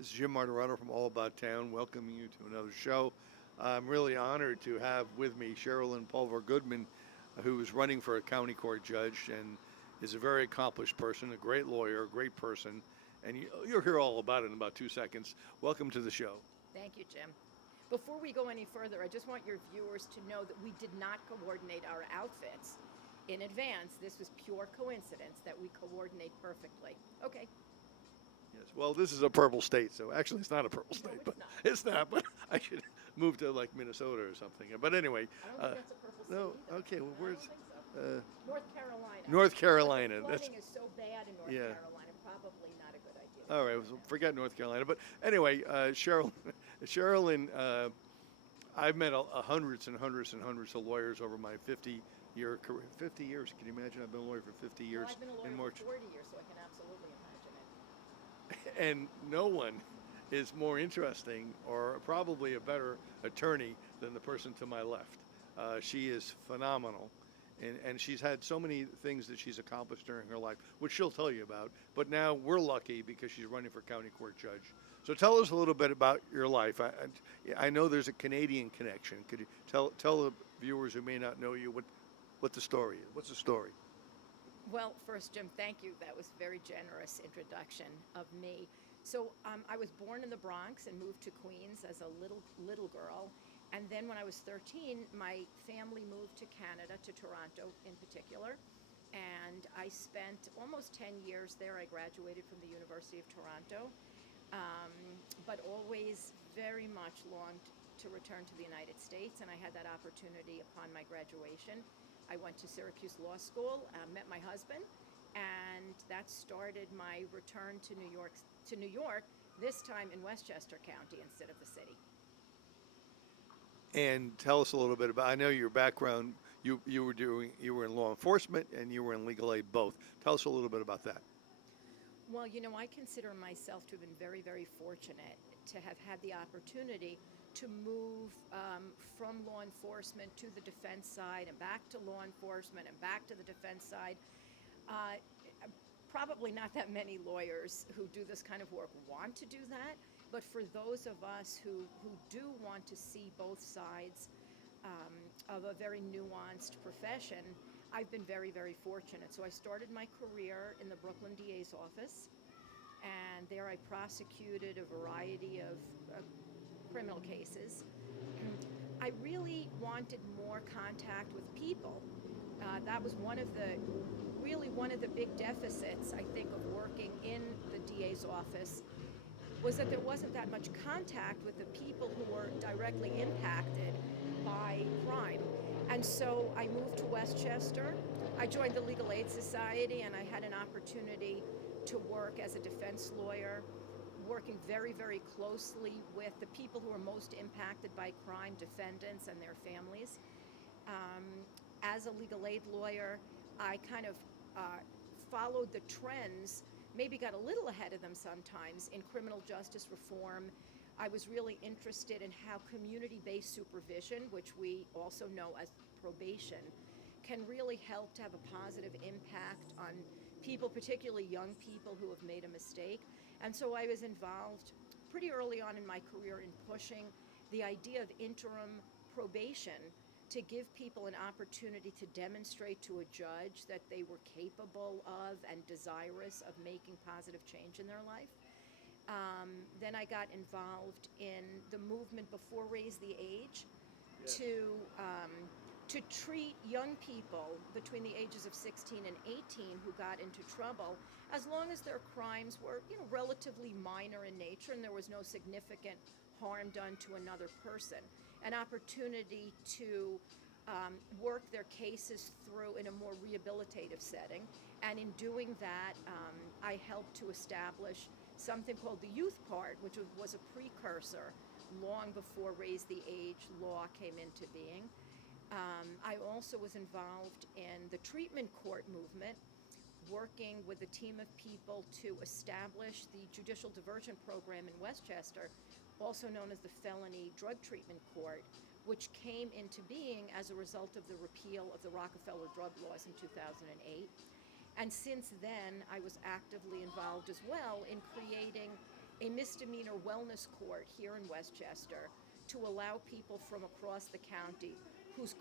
This is Jim Martorano from All About Town, welcoming you to another show. I'm really honored to have with me Sheralyn Pulver Goodman, who is running for a county court judge and is a very accomplished person, a great lawyer, a great person, and you'll hear all about it in about 2 seconds. Welcome to the show. Thank you, Jim. Before we go any further, I just want your viewers to know that we did not coordinate our outfits in advance. This was pure coincidence that we coordinate perfectly. Okay. Yes, well, this is a purple state, so actually it's not a purple No, state, it's but not. it's not. But I should move to like Minnesota or something. But anyway, I don't think that's a purple state no, either. okay. Well, No, I where's don't think so. North Carolina. North But Carolina? the That's flooding is so bad in North yeah. Carolina, probably not a good idea to All go right, there. well, forget North Carolina. But anyway, Sheralyn, I've met hundreds and hundreds and hundreds of lawyers over my 50-year career. 50 years, can you imagine? I've been a lawyer for 50 Well, years I've been a in lawyer March. for 40 years, so I can absolutely imagine it. And no one is more interesting or probably a better attorney than the person to my left. She is phenomenal. And she's had so many things that she's accomplished during her life, which she'll tell you about. But now we're lucky because she's running for county court judge. So tell us a little bit about your life. I know there's a Canadian connection. Could you tell the viewers who may not know you what the story is? What's the story? Well, first, Jim, thank you. That was a very generous introduction of me. So, I was born in the Bronx and moved to Queens as a little girl. And then when I was 13, my family moved to Canada, to Toronto in particular. And I spent almost 10 years there. I graduated from the University of Toronto, um, but always very much longed to return to the United States. And I had that opportunity upon my graduation. I went to Syracuse Law School, met my husband, and that started my return to New York. This time in Westchester County instead of the city. And tell us a little bit about. I know your background. You were in law enforcement and you were in legal aid both. Tell us a little bit about that. Well, I consider myself to have been very, very fortunate to have had the opportunity to move from law enforcement to the defense side and back to law enforcement and back to the defense side. Uh, Probably not that many lawyers who do this kind of work want to do that, but for those of us who do want to see both sides of a very nuanced profession, I've been very, very fortunate. So I started my career in the Brooklyn DA's office, and there I prosecuted a variety of criminal cases. I really wanted more contact with people. That was one of the big deficits, I think, of working in the DA's office, was that there wasn't that much contact with the people who were directly impacted by crime. And so I moved to Westchester. I joined the Legal Aid Society, and I had an opportunity to work as a defense lawyer, working very, very closely with the people who are most impacted by crime, defendants and their families. As a legal aid lawyer, I kind of followed the trends, maybe got a little ahead of them sometimes, in criminal justice reform. I was really interested in how community-based supervision, which we also know as probation, can really help to have a positive impact on people, particularly young people who have made a mistake. And so I was involved pretty early on in my career in pushing the idea of interim probation to give people an opportunity to demonstrate to a judge that they were capable of and desirous of making positive change in their life. Then I got involved in the movement before Raise the Age to treat young people between the ages of 16 and 18 who got into trouble, as long as their crimes were, relatively minor in nature and there was no significant harm done to another person, an opportunity to work their cases through in a more rehabilitative setting. And in doing that, I helped to establish something called the youth part, which was a precursor long before Raise the Age law came into being. I also was involved in the treatment court movement, working with a team of people to establish the judicial diversion program in Westchester, also known as the Felony Drug Treatment Court, which came into being as a result of the repeal of the Rockefeller drug laws in 2008. And since then, I was actively involved as well in creating a misdemeanor wellness court here in Westchester to allow people from across the county whose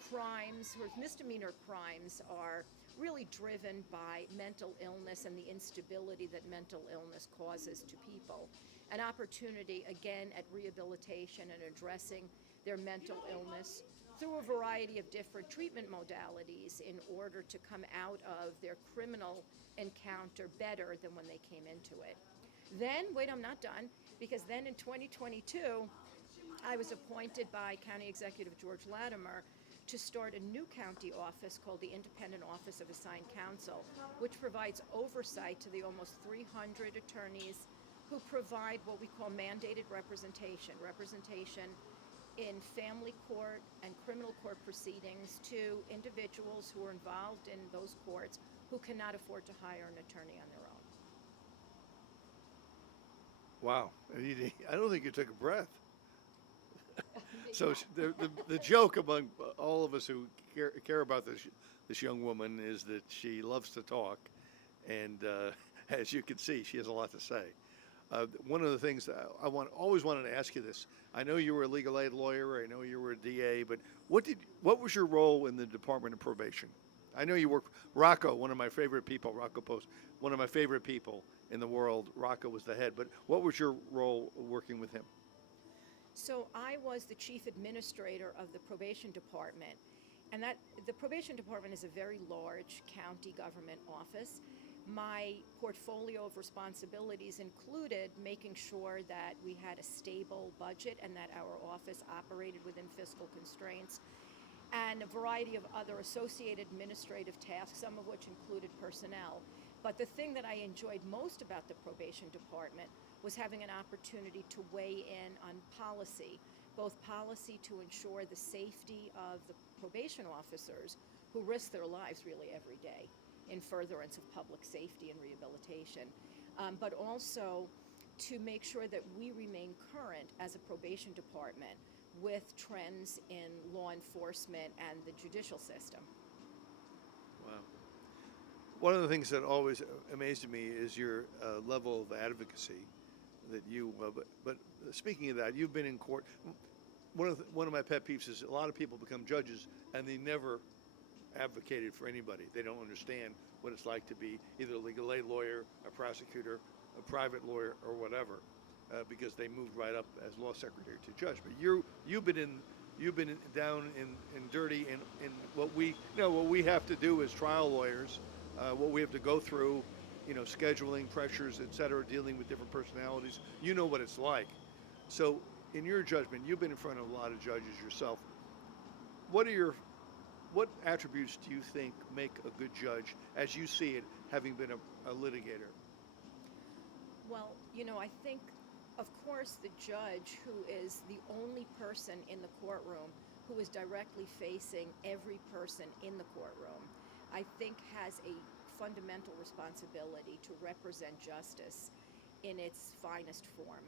misdemeanor crimes are really driven by mental illness and the instability that mental illness causes to people. An opportunity, again, at rehabilitation and addressing their mental illness through a variety of different treatment modalities in order to come out of their criminal encounter better than when they came into it. Then, wait, I'm not done, because then in 2022, I was appointed by County Executive George Latimer to start a new county office called the Independent Office of Assigned Counsel, which provides oversight to the almost 300 attorneys who provide what we call mandated representation in family court and criminal court proceedings to individuals who are involved in those courts who cannot afford to hire an attorney on their own. Wow. I don't think you took a breath. So the joke among all of us who care about this young woman is that she loves to talk, and as you can see, she has a lot to say. One of the things that always wanted to ask you this: I know you were a legal aid lawyer, I know you were a DA, but what was your role in the Department of Probation? I know you worked Rocco, one of my favorite people, Rocco Post, one of my favorite people in the world. Rocco was the head, but what was your role working with him? So I was the chief administrator of the probation department, and the probation department is a very large county government office. My portfolio of responsibilities included making sure that we had a stable budget and that our office operated within fiscal constraints, and a variety of other associated administrative tasks, some of which included personnel. But the thing that I enjoyed most about the probation department was having an opportunity to weigh in on policy, both policy to ensure the safety of the probation officers who risk their lives really every day in furtherance of public safety and rehabilitation, but also to make sure that we remain current as a probation department with trends in law enforcement and the judicial system. Wow. One of the things that always amazed me is your level of advocacy that you, but speaking of that, you've been in court. One of my pet peeves is a lot of people become judges and they never advocated for anybody. They don't understand what it's like to be either a legal aid lawyer, a prosecutor, a private lawyer, or whatever, because they moved right up as law secretary to judge. But you've been down in dirty in what we have to do as trial lawyers, what we have to go through, scheduling pressures, et cetera, dealing with different personalities. You know what it's like. So in your judgment, you've been in front of a lot of judges yourself. What attributes do you think make a good judge, as you see it, having been a litigator? Well, I think, of course, the judge, who is the only person in the courtroom who is directly facing every person in the courtroom, I think has a fundamental responsibility to represent justice in its finest form.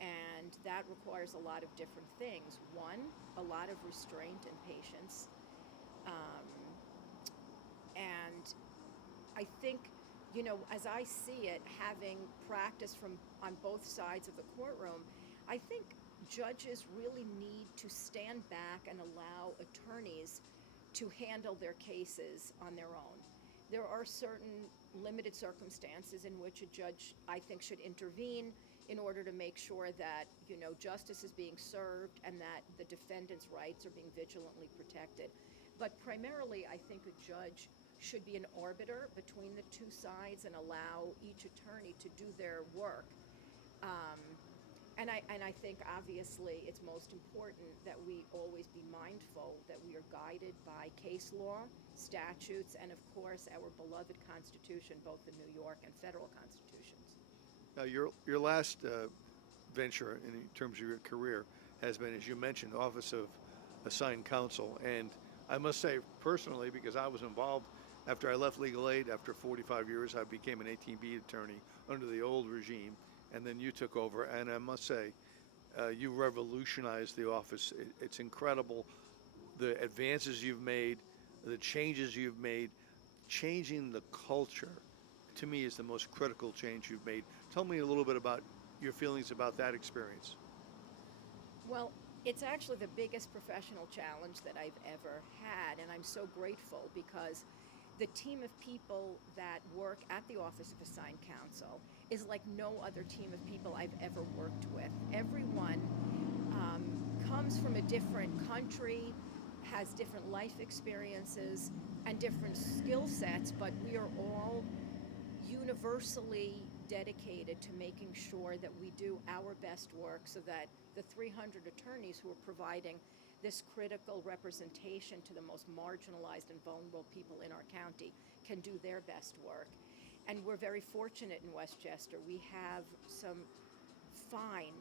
And that requires a lot of different things. One, a lot of restraint and patience. And I think, as I see it, having practiced on both sides of the courtroom, I think judges really need to stand back and allow attorneys to handle their cases on their own. There are certain limited circumstances in which a judge, I think, should intervene in order to make sure that, justice is being served and that the defendant's rights are being vigilantly protected. But primarily, I think a judge should be an arbiter between the two sides and allow each attorney to do their work. And I think, obviously, it's most important that we always be mindful that we are guided by case law, statutes, and, of course, our beloved Constitution, both the New York and federal constitutions. Now, your last venture in terms of your career has been, as you mentioned, the Office of Assigned Counsel. And I must say, personally, because I was involved after I left legal aid, after 45 years, I became an 18B attorney under the old regime, and then you took over. And I must say, you revolutionized the office. It's incredible the advances you've made, the changes you've made. Changing the culture, to me, is the most critical change you've made. Tell me a little bit about your feelings about that experience. Well, it's actually the biggest professional challenge that I've ever had, and I'm so grateful because the team of people that work at the Office of Assigned Counsel is like no other team of people I've ever worked with. Everyone um, comes from a different country, has different life experiences, and different skill sets, but we are all universally dedicated to making sure that we do our best work so that the 300 attorneys who are providing this critical representation to the most marginalized and vulnerable people in our county can do their best work. And we're very fortunate in Westchester. We have some fine,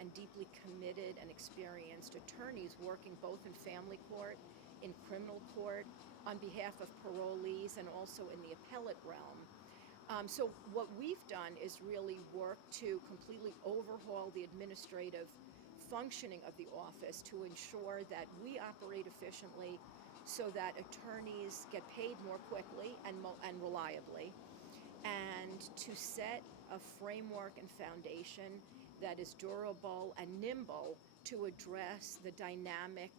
and deeply committed and experienced attorneys working both in family court, in criminal court, on behalf of parolees, and also in the appellate realm. So what we've done is really work to completely overhaul the administrative functioning of the office to ensure that we operate efficiently so that attorneys get paid more quickly and reliably, and to set a framework and foundation that is durable and nimble to address the dynamic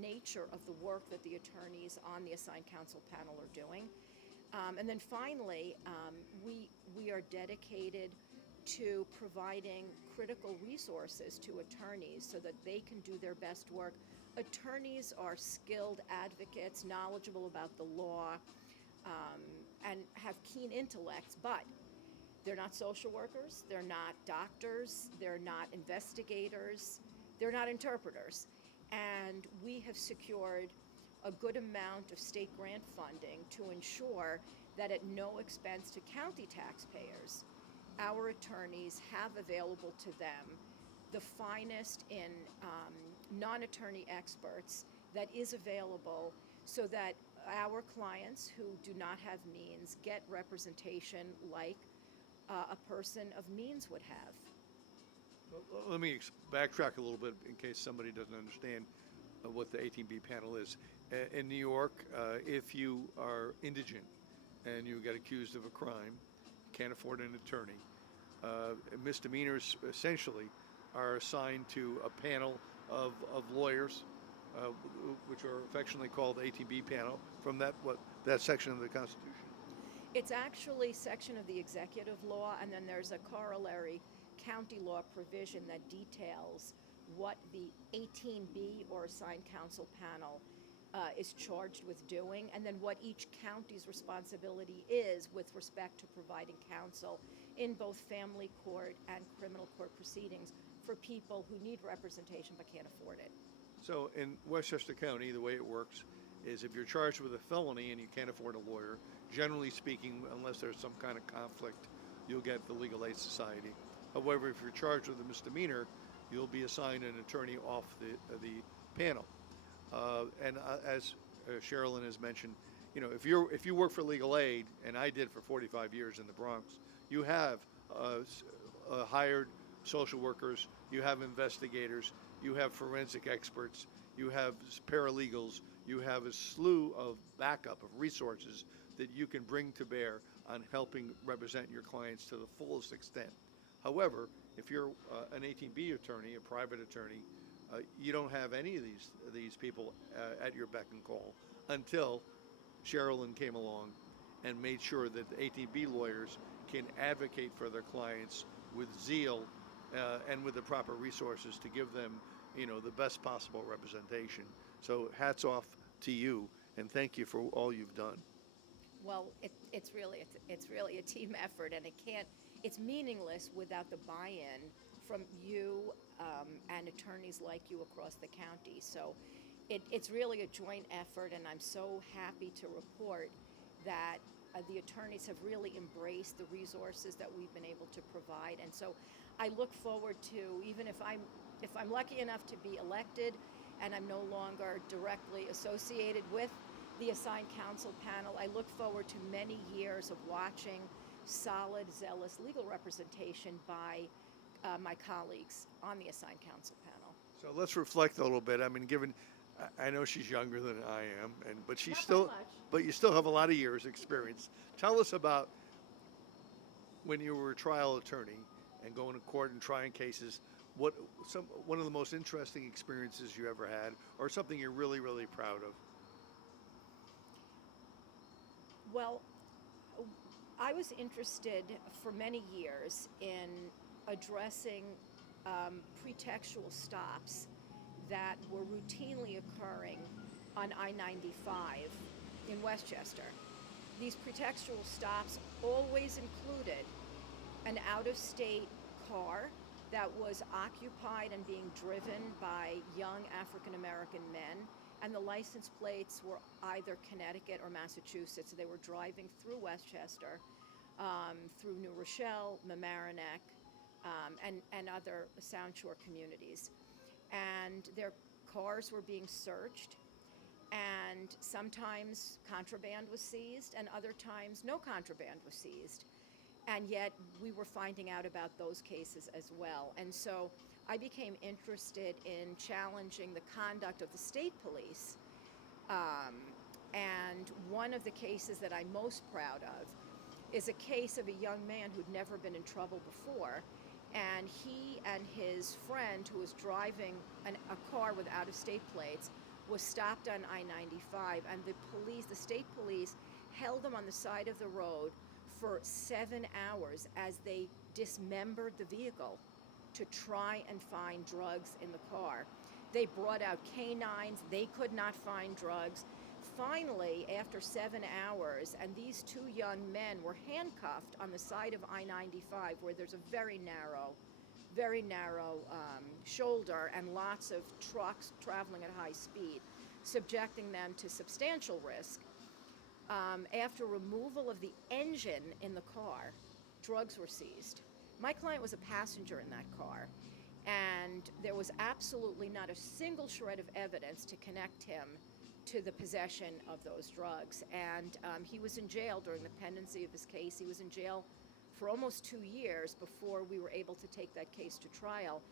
nature of the work that the attorneys on the assigned counsel panel are doing. And then finally, we are dedicated to providing critical resources to attorneys so that they can do their best work. Attorneys are skilled advocates, knowledgeable about the law, and have keen intellects, but they're not social workers, they're not doctors, they're not investigators, they're not interpreters. And we have secured a good amount of state grant funding to ensure that at no expense to county taxpayers, our attorneys have available to them the finest in non-attorney experts that is available so that our clients who do not have means get representation like a person of means would have. Let me backtrack a little bit in case somebody doesn't understand what the 18B panel is. In New York, if you are indigent and you get accused of a crime, can't afford an attorney, misdemeanors essentially are assigned to a panel of lawyers, which are affectionately called the 18B panel, from that section of the Constitution. It's actually section of the executive law, and then there's a corollary county law provision that details what the 18B or assigned counsel panel is charged with doing, and then what each county's responsibility is with respect to providing counsel in both family court and criminal court proceedings for people who need representation but can't afford it. So in Westchester County, the way it works is if you're charged with a felony and you can't afford a lawyer, generally speaking, unless there's some kind of conflict, you'll get the Legal Aid Society. However, if you're charged with a misdemeanor, you'll be assigned an attorney off the panel. As Sheralyn has mentioned, if you work for legal aid, and I did for 45 years in the Bronx, you have hired social workers, you have investigators, you have forensic experts, you have paralegals, you have a slew of backup of resources that you can bring to bear on helping represent your clients to the fullest extent. However, if you're an 18B attorney, a private attorney, you don't have any of these people at your beck and call until Sheralyn came along and made sure that the 18B lawyers can advocate for their clients with zeal and with the proper resources to give them, the best possible representation. So hats off to you, and thank you for all you've done. Well, it's really a team effort, and it's meaningless without the buy-in from you and attorneys like you across the county. So it's really a joint effort, and I'm so happy to report that the attorneys have really embraced the resources that we've been able to provide. And so I look forward to, even if I'm lucky enough to be elected and I'm no longer directly associated with the assigned counsel panel, I look forward to many years of watching solid, zealous legal representation by my colleagues on the assigned counsel panel. So let's reflect a little bit. I mean, I know she's younger than I am, but she's Not still, by much. but you still have a lot of years experience. Tell us about when you were a trial attorney and going to court and trying cases. One of the most interesting experiences you ever had, or something you're really, really proud of? Well, I was interested for many years in addressing pretextual stops that were routinely occurring on I-95 in Westchester. These pretextual stops always included an out-of-state car that was occupied and being driven by young African American men, and the license plates were either Connecticut or Massachusetts. They were driving through Westchester, through New Rochelle, Mamaroneck, and other Sound Shore communities. And their cars were being searched, and sometimes contraband was seized, and other times no contraband was seized. And yet we were finding out about those cases as well. And so I became interested in challenging the conduct of the state police. And one of the cases that I'm most proud of is a case of a young man who'd never been in trouble before. And he and his friend, who was driving a car with out-of-state plates, was stopped on I-95. And the state police held them on the side of the road for 7 hours as they dismembered the vehicle to try and find drugs in the car. They brought out canines. They could not find drugs. Finally, after 7 hours, and these two young men were handcuffed on the side of I-95, where there's a very narrow shoulder and lots of trucks traveling at high speed, subjecting them to substantial risk. After removal of the engine in the car, drugs were seized. My client was a passenger in that car, and there was absolutely not a single shred of evidence to connect him to the possession of those drugs. And he was in jail during the pendency of his case. He was in jail for almost 2 years before we were able to take that case to trial.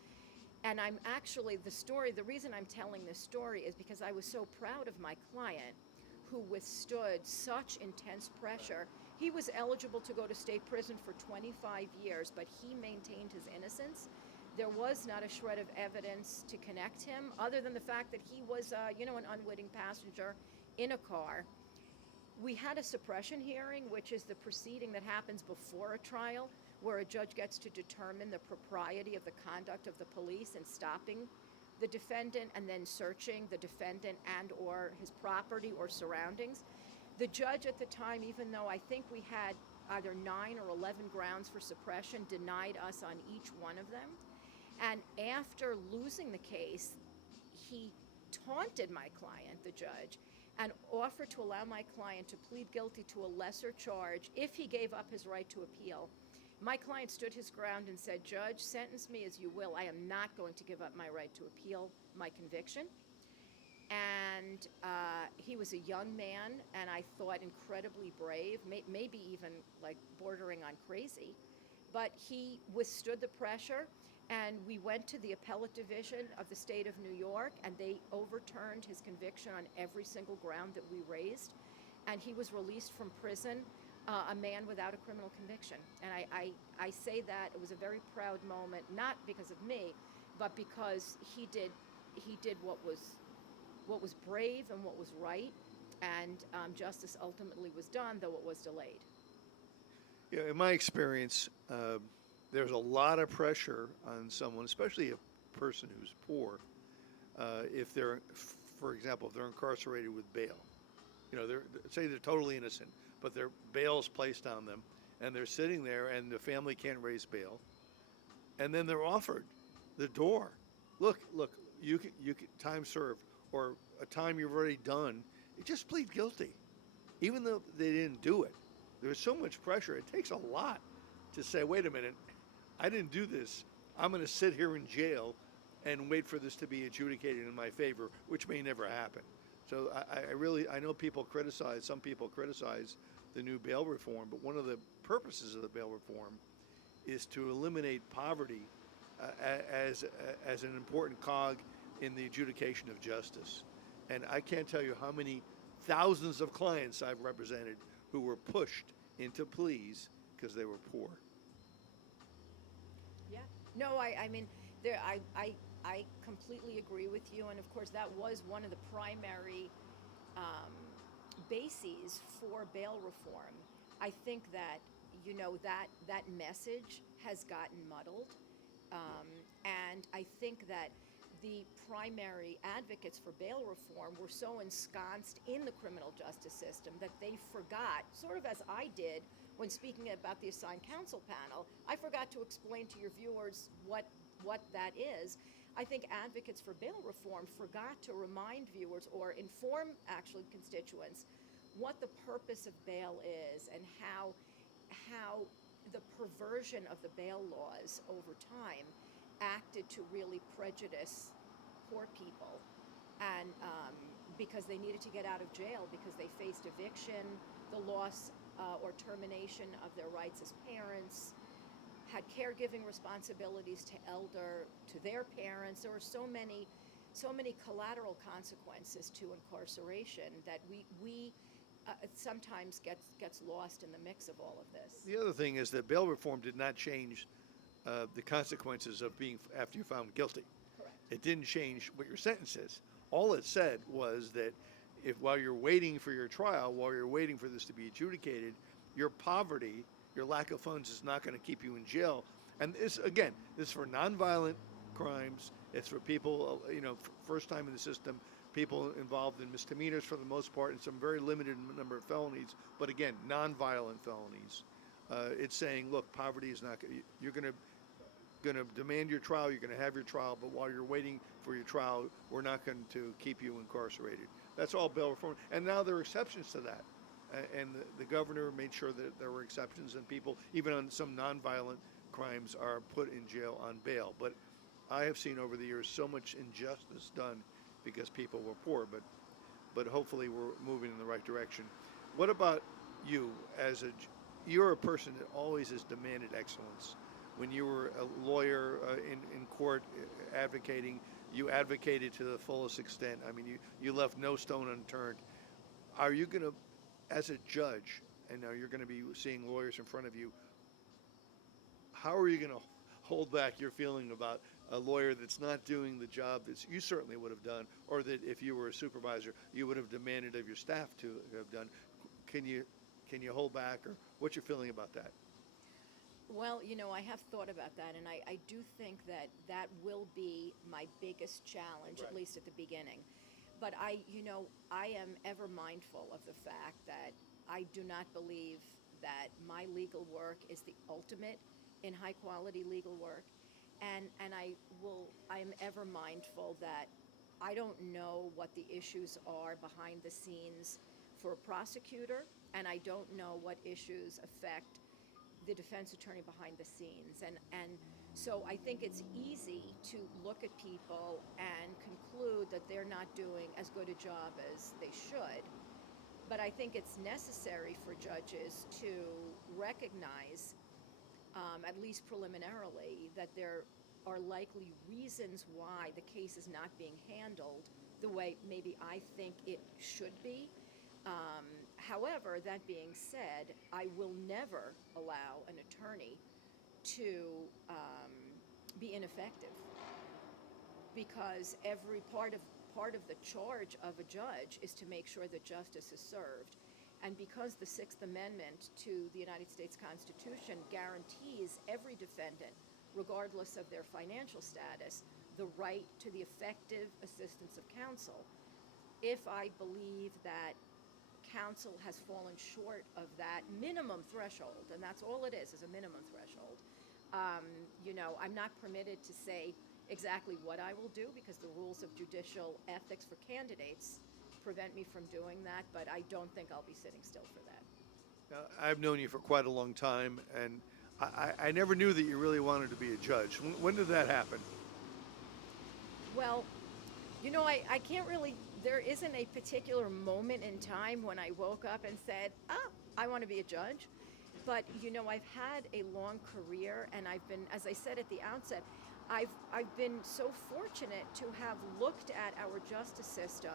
And the reason I'm telling this story is because I was so proud of my client, who withstood such intense pressure. He was eligible to go to state prison for 25 years, but he maintained his innocence. There was not a shred of evidence to connect him, other than the fact that he was, an unwitting passenger in a car. We had a suppression hearing, which is the proceeding that happens before a trial, where a judge gets to determine the propriety of the conduct of the police in stopping the defendant and then searching the defendant and or his property or surroundings. The judge at the time, even though I think we had either 9 or 11 grounds for suppression, denied us on each one of them. And after losing the case, he taunted my client, the judge, and offered to allow my client to plead guilty to a lesser charge if he gave up his right to appeal. My client stood his ground and said, "Judge, sentence me as you will. I am not going to give up my right to appeal my conviction." And he was a young man, and I thought incredibly brave, maybe even like bordering on crazy. But he withstood the pressure, and we went to the appellate division of the state of New York, and they overturned his conviction on every single ground that we raised. And he was released from prison, a man without a criminal conviction. And I say that it was a very proud moment, not because of me, but because he did what was brave and what was right, and justice ultimately was done, though it was delayed. Yeah, in my experience, there's a lot of pressure on someone, especially a person who's poor, if they're, for example, if they're incarcerated with bail. Say they're totally innocent, but their bail's placed on them, and they're sitting there, and the family can't raise bail, and then they're offered the door. Look, you can time served, or a time you've already done. You just plead guilty, even though they didn't do it. There's so much pressure. It takes a lot to say, wait a minute, I didn't do this. I'm going to sit here in jail and wait for this to be adjudicated in my favor, which may never happen. So I know some people criticize the new bail reform, but one of the purposes of the bail reform is to eliminate poverty as an important cog in the adjudication of justice. And I can't tell you how many thousands of clients I've represented who were pushed into pleas because they were poor. Yeah. No, I mean, there, I completely agree with you. And of course, that was one of the primary um, bases for bail reform. I think that, that message has gotten muddled. Um, and I think that the primary advocates for bail reform were so ensconced in the criminal justice system that they forgot, sort of as I did when speaking about the assigned counsel panel, I forgot to explain to your viewers what that is. I think advocates for bail reform forgot to remind viewers or inform actually constituents what the purpose of bail is and how the perversion of the bail laws over time acted to really prejudice poor people, and because they needed to get out of jail because they faced eviction, the loss or termination of their rights as parents, had caregiving responsibilities to their parents. There were so many collateral consequences to incarceration that we sometimes gets lost in the mix of all of this. The other thing is that bail reform did not change the consequences of being after you found guilty. Correct. It didn't change what your sentence is. All it said was that if while you're waiting for your trial, while you're waiting for this to be adjudicated, your poverty, your lack of funds is not going to keep you in jail. And this, again, this is for nonviolent crimes. It's for people, first time in the system, people involved in misdemeanors for the most part, and some very limited number of felonies. But again, nonviolent felonies. It's saying, look, poverty is not. You're going to demand your trial. You're going to have your trial, but while you're waiting for your trial, we're not going to keep you incarcerated. That's all bail reform. And now there are exceptions to that. And the governor made sure that there were exceptions, and people, even on some nonviolent crimes, are put in jail on bail. But I have seen over the years so much injustice done because people were poor, but hopefully we're moving in the right direction. What about you you're a person that always has demanded excellence. When you were a lawyer in court advocating, you advocated to the fullest extent. I mean, you left no stone unturned. Are you going to, as a judge, and now you're going to be seeing lawyers in front of you, how are you going to hold back your feeling about a lawyer that's not doing the job that you certainly would have done, or that if you were a supervisor, you would have demanded of your staff to have done? Can you hold back, or what's your feeling about that? Well, I have thought about that, and I do think that that will be my biggest challenge, at Right. least at the beginning. But I am ever mindful of the fact that I do not believe that my legal work is the ultimate in high quality legal work. And I'm ever mindful that I don't know what the issues are behind the scenes for a prosecutor, and I don't know what issues affect the defense attorney behind the scenes. And so I think it's easy to look at people and conclude that they're not doing as good a job as they should. But I think it's necessary for judges to recognize, at least preliminarily, that there are likely reasons why the case is not being handled the way maybe I think it should be. However, that being said, I will never allow an attorney to be ineffective, because every part of the charge of a judge is to make sure that justice is served. And because the Sixth Amendment to the United States Constitution guarantees every defendant, regardless of their financial status, the right to the effective assistance of counsel, if I believe that counsel has fallen short of that minimum threshold, and that's all it is a minimum threshold, I'm not permitted to say exactly what I will do, because the rules of judicial ethics for candidates prevent me from doing that, but I don't think I'll be sitting still for that. I've known you for quite a long time, and I never knew that you really wanted to be a judge. When did that happen? Well, I can't really, there isn't a particular moment in time when I woke up and said, I want to be a judge. But, I've had a long career, and I've been, as I said at the outset, I've been so fortunate to have looked at our justice system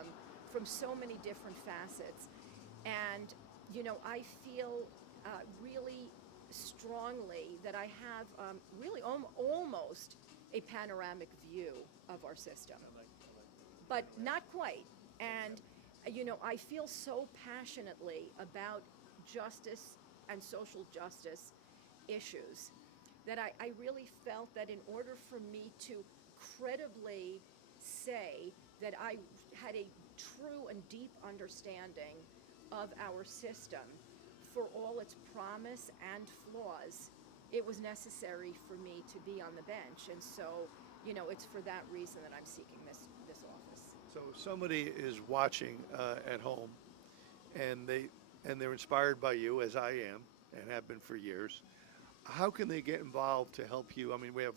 from so many different facets. And, I feel really strongly that I have really almost a panoramic view of our system, but not quite. And, I feel so passionately about justice and social justice issues that I really felt that in order for me to credibly say that I had a true and deep understanding of our system for all its promise and flaws, it was necessary for me to be on the bench. And so, it's for that reason that I'm seeking this office. So somebody is watching at home, and they're inspired by you, as I am, and have been for years. How can they get involved to help you? I mean, we have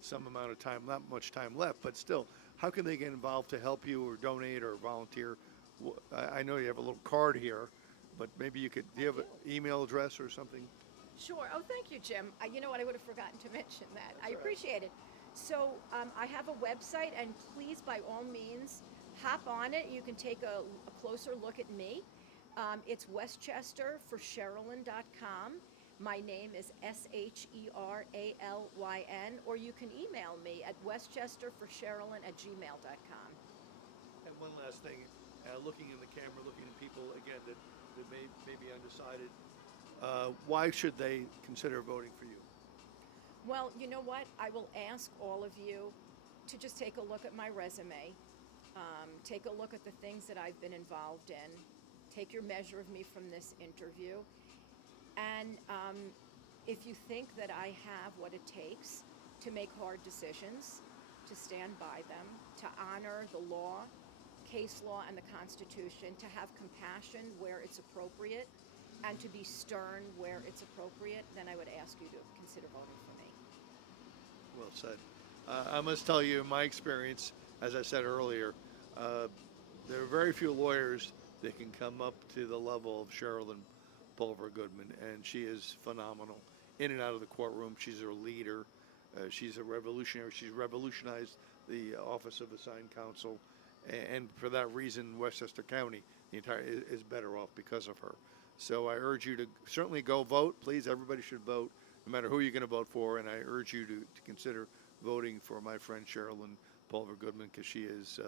some amount of time, not much time left, but still, how can they get involved to help you, or donate, or volunteer? I know you have a little card here, but maybe you could. Do you have an email address or something? Sure. Oh, thank you, Jim. You know what? I would have forgotten to mention that. That's I all right. appreciate it. So I have a website, and please, by all means, hop on it. You can take a closer look at me. It's westchesterforsheralyn.com. My name is SHERALYN, or you can email me at westchesterforsheralyn@gmail.com. And one last thing, looking in the camera, looking at people again that may be undecided, why should they consider voting for you? Well, you know what? I will ask all of you to just take a look at my resume, take a look at the things that I've been involved in, take your measure of me from this interview, and if you think that I have what it takes to make hard decisions, to stand by them, to honor the law, case law, and the Constitution, to have compassion where it's appropriate, and to be stern where it's appropriate, then I would ask you to consider voting for me. Well said. I must tell you, in my experience, as I said earlier, there are very few lawyers that can come up to the level of Sheralyn Pulver Goodman, and she is phenomenal. In and out of the courtroom, she's a leader. She's a revolutionary. She's revolutionized the Office of Assigned Counsel, and for that reason, Westchester County, the entire, is better off because of her. So I urge you to certainly go vote. Please, everybody should vote, no matter who you're going to vote for. And I urge you to consider voting for my friend Sheralyn Pulver Goodman, because she is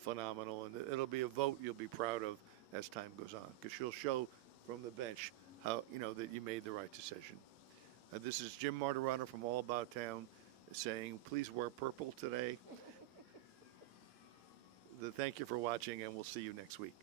phenomenal. And it'll be a vote you'll be proud of as time goes on, because she'll show from the bench how, that you made the right decision. This is Jim Martorano from All About Town saying, please wear purple today. Thank you for watching, and we'll see you next week.